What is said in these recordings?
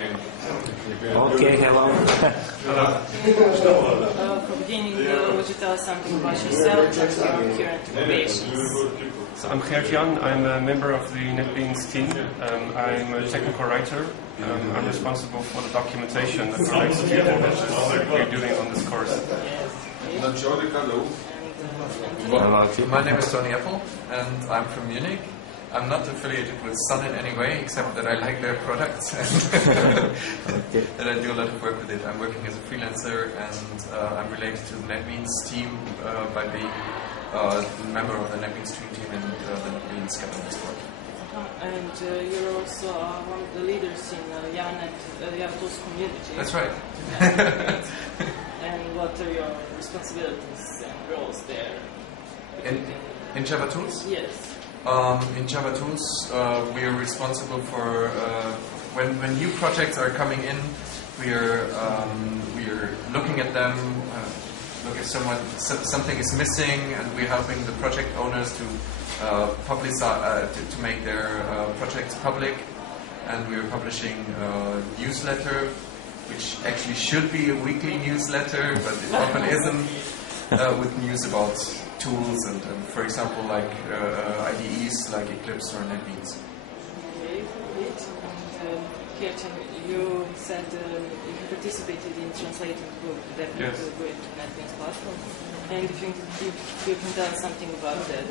Okay, hello. For beginning, would you tell us something about yourself and your current occupations? So I'm Geertjan, I'm a member of the NetBeans team. I'm a technical writer. I'm responsible for the documentation that relates to all that we're doing on this course. My name is Toni Epple and I'm from Munich. I'm not affiliated with Sun in any way, except that I like their products and I do a lot of work with it. I'm working as a freelancer and I'm related to the NetBeans team by being a member of the NetBeans Stream team and the NetBeans governance board. And you're also one of the leaders in Java Tools community. That's right. And what are your responsibilities and roles there? In Java Tools? Yes. In Java Tools, we are responsible for when new projects are coming in. We are looking at them. Look if something is missing, and we're helping the project owners to to make their projects public. And we are publishing a newsletter, which actually should be a weekly newsletter, but it often isn't, with news about tools and for example, like IDEs like Eclipse or NetBeans. Okay, great. And Geertjan, you said you participated in translating the book that you Yes. do with NetBeans Platform. And if you can tell us something about that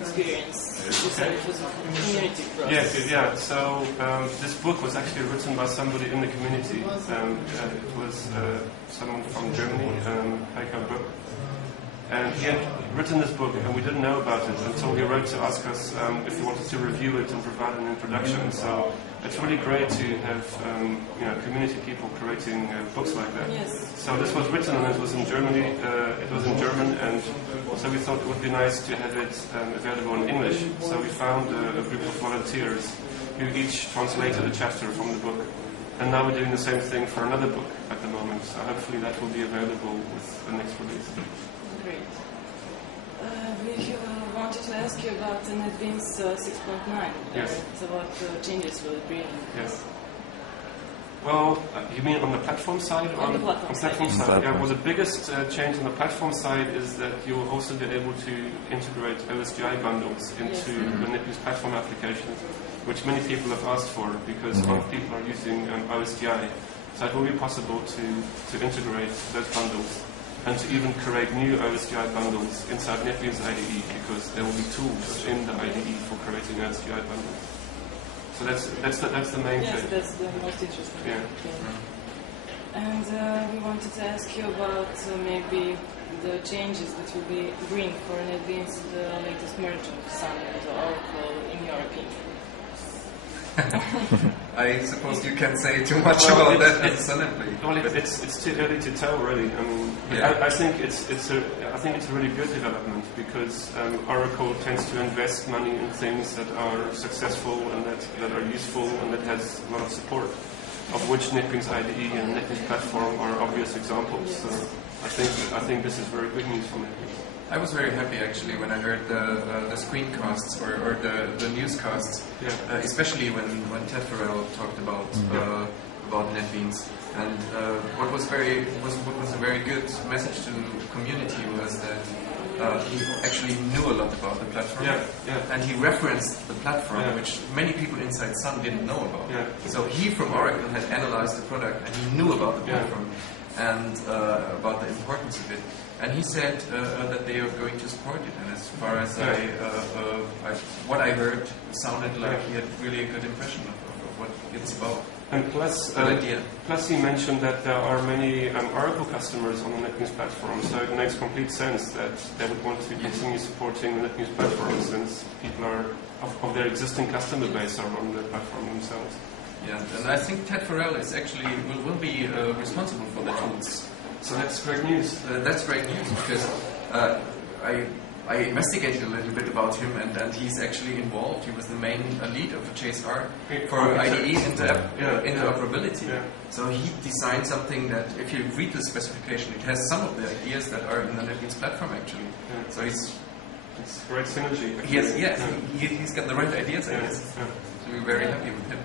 experience. You said it was a community process. Yes, yeah. So this book was actually written by somebody in the community. It was someone from Germany, Heike Böck. And he had written this book, and we didn't know about it until he wrote to ask us if he wanted to review it and provide an introduction. So it's really great to have community people creating books like that. Yes. So this was written, and it was in Germany. It was in German, and so we thought it would be nice to have it available in English. So we found a group of volunteers who each translated a chapter from the book. And now we're doing the same thing for another book at the moment. So hopefully that will be available with the next release. Great. We wanted to ask you about the NetBeans 6.9. Yes. So what changes will it bring? Yes. Well, you mean on the platform side? On the platform side. Yeah, well, the biggest change on the platform side is that you will also be able to integrate OSGI bundles into the NetBeans platform applications, which many people have asked for because a lot of people are using OSGI. So it will be possible to integrate those bundles and to even create new OSGI bundles inside NetBeans IDE, because there will be tools in the IDE for creating OSGI bundles. So that's the main thing. Yes, that's the most interesting thing. And we wanted to ask you about maybe the changes that will be bring for NetBeans the latest merge of Sun and Oracle, in your opinion. I suppose you can't say too much about that as a Sun employee. Well, it's too early to tell, really. I mean, I think it's a really good development because Oracle tends to invest money in things that are successful and that are useful and that has a lot of support, of which NetBeans IDE and NetBeans Platform are obvious examples. So I think this is very good news for NetBeans. I was very happy actually when I heard the screencasts or the newscasts, especially when Ted Farrell talked about NetBeans. And what was a very good message to the community was that he actually knew a lot about the platform, and he referenced the platform, which many people inside Sun didn't know about. So he from Oracle had analyzed the product and he knew about the platform and about the importance of it. And he said that they are going to support it. And as far as what I heard, sounded like he had really a good impression of what it's about. And plus he mentioned that there are many Oracle customers on the NetBeans platform, so it makes complete sense that they would want to continue supporting the NetBeans platform since people are of their existing customer base are on the platform themselves. Yeah, and I think Ted Farrell is actually will be responsible for the tools. So that's great news. That's great news because I investigated a little bit about him, and he's actually involved. He was the main lead of the JSR for IDE interoperability. So he designed something that, if you read the specification, it has some of the ideas that are in the NetBeans platform actually. So it's great synergy. He's got the right ideas, I guess. So we're very happy with him.